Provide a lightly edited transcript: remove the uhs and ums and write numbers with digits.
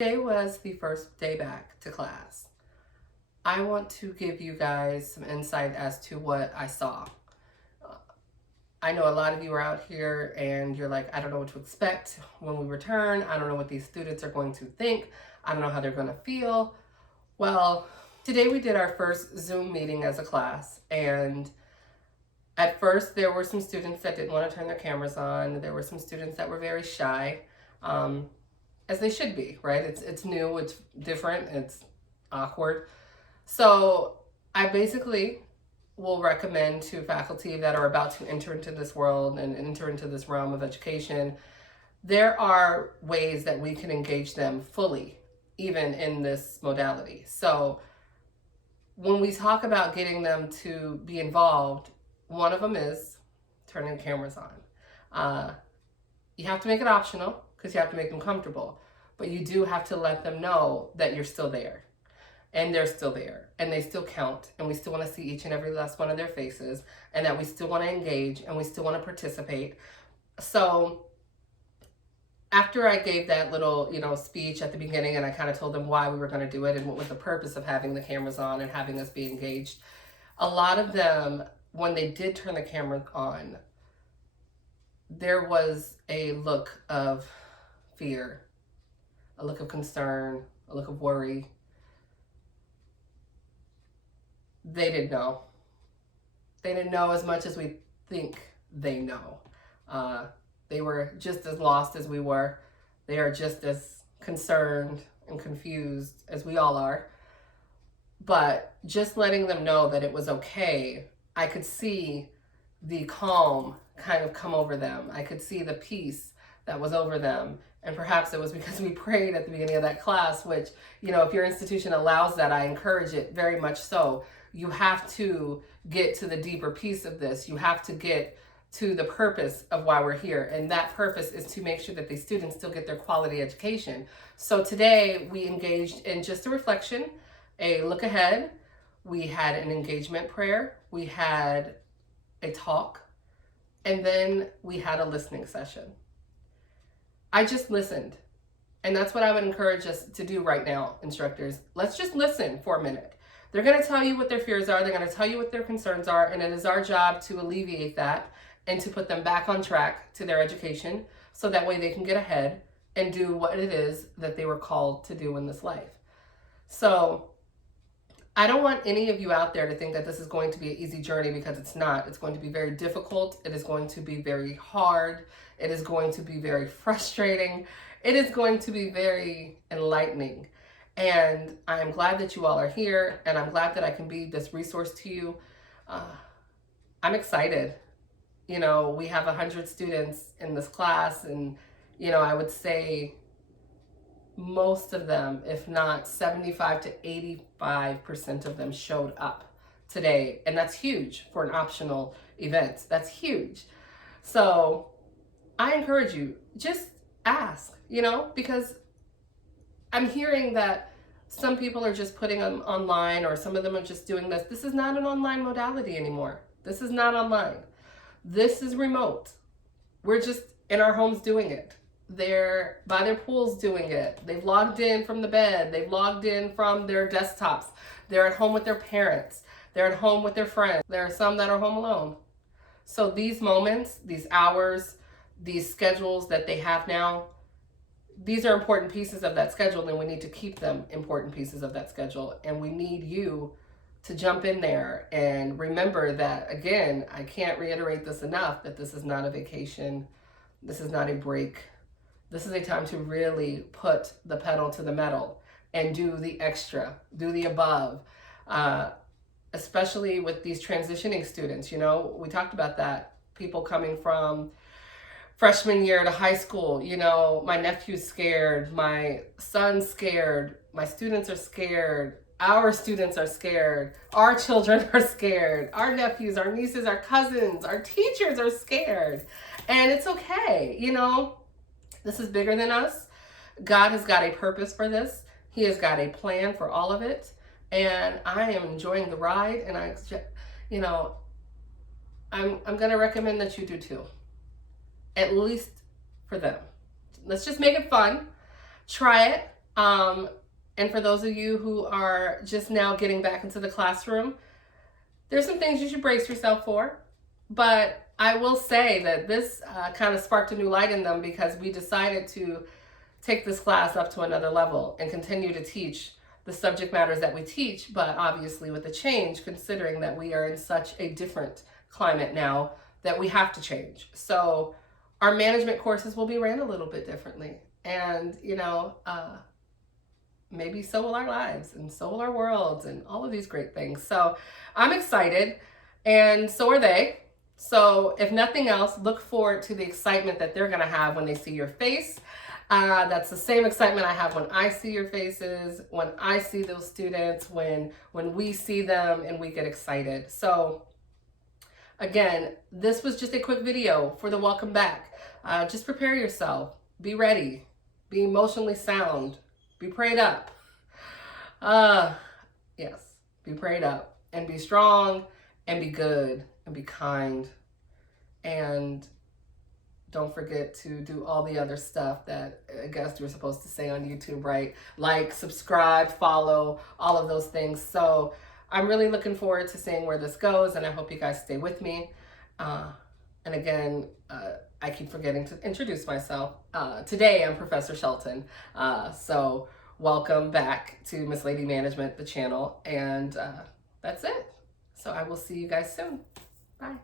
Today was the first day back to class. I want to give you guys some insight as to what I saw. I know a lot of you are out here and you're like, I don't know what to expect when we return. I don't know what these students are going to think. I don't know how they're going to feel. Well, today we did our first Zoom meeting as a class, and at first there were some students that didn't want to turn their cameras on. There were some students that were very shy. As they should be, right? It's new, it's different, it's awkward. So I basically will recommend to faculty that are about to enter into this world and enter into this realm of education, there are ways that we can engage them fully, even in this modality. So when we talk about getting them to be involved, one of them is turning cameras on. You have to make it optional because you have to make them comfortable, but you do have to let them know that you're still there, and they're still there, and they still count, and we still want to see each and every last one of their faces, and that we still want to engage, and we still want to participate. So after I gave that little, speech at the beginning, and I kind of told them why we were going to do it and what was the purpose of having the cameras on and having us be engaged, a lot of them, when they did turn the camera on, there was a look of fear, a look of concern, a look of worry. They didn't know. They didn't know as much as we think they know. They were just as lost as we were. They are just as concerned and confused as we all are. But just letting them know that it was okay, I could see the calm kind of come over them. I could see the peace that was over them. And perhaps it was because we prayed at the beginning of that class, which, if your institution allows that, I encourage it very much so. You have to get to the deeper piece of this. You have to get to the purpose of why we're here. And that purpose is to make sure that the students still get their quality education. So today we engaged in just a reflection, a look ahead. We had an engagement prayer. We had a talk. And then we had a listening session. I just listened. And that's what I would encourage us to do right now, instructors. Let's just listen for a minute. They're going to tell you what their fears are. They're going to tell you what their concerns are. And it is our job to alleviate that and to put them back on track to their education so that way they can get ahead and do what it is that they were called to do in this life. So I don't want any of you out there to think that this is going to be an easy journey, because it's not. It's going to be very difficult. It is going to be very hard. It is going to be very frustrating. It is going to be very enlightening. And I'm glad that you all are here, and I'm glad that I can be this resource to you. I'm excited. We have 100 students in this class, and, I would say most of them, if not 75 to 85% of them showed up today. And that's huge for an optional event. That's huge. So I encourage you, just ask, because I'm hearing that some people are just putting them online, or some of them are just doing this. This is not an online modality anymore. This is not online. This is remote. We're just in our homes doing it. They're by their pools doing it. They've logged in from the bed. They've logged in from their desktops. They're at home with their parents. They're at home with their friends. There are some that are home alone. So these moments, these hours, these schedules that they have now, these are important pieces of that schedule, and we need to keep them important pieces of that schedule. And we need you to jump in there and remember that, again, I can't reiterate this enough, that this is not a vacation. This is not a break. This is a time to really put the pedal to the metal and do the extra, do the above, especially with these transitioning students. We talked about that. People coming from freshman year to high school, my nephew's scared, my son's scared, my students are scared, our students are scared, our children are scared, our nephews, our nieces, our cousins, our teachers are scared. And it's okay, This is bigger than us. God has got a purpose for this. He has got a plan for all of it. And I am enjoying the ride. And I'm going to recommend that you do too. At least for them. Let's just make it fun. Try it. And for those of you who are just now getting back into the classroom, there's some things you should brace yourself for. But I will say that this kind of sparked a new light in them, because we decided to take this class up to another level and continue to teach the subject matters that we teach, but obviously with a change, considering that we are in such a different climate now that we have to change. So our management courses will be ran a little bit differently. And, maybe so will our lives, and so will our worlds, and all of these great things. So I'm excited, and so are they. So if nothing else, look forward to the excitement that they're going to have when they see your face. That's the same excitement I have when I see your faces, when I see those students, when we see them and we get excited. So again, this was just a quick video for the welcome back. Just prepare yourself. Be ready. Be emotionally sound. Be prayed up. Yes, be prayed up, and be strong, and be good, and be kind. And don't forget to do all the other stuff that I guess you're supposed to say on YouTube, right? Like, subscribe, follow, all of those things. So I'm really looking forward to seeing where this goes, and I hope you guys stay with me. And again, I keep forgetting to introduce myself. Today, I'm Professor Shelton. So welcome back to Miss Lady Management, the channel. And that's it. So I will see you guys soon. Bye.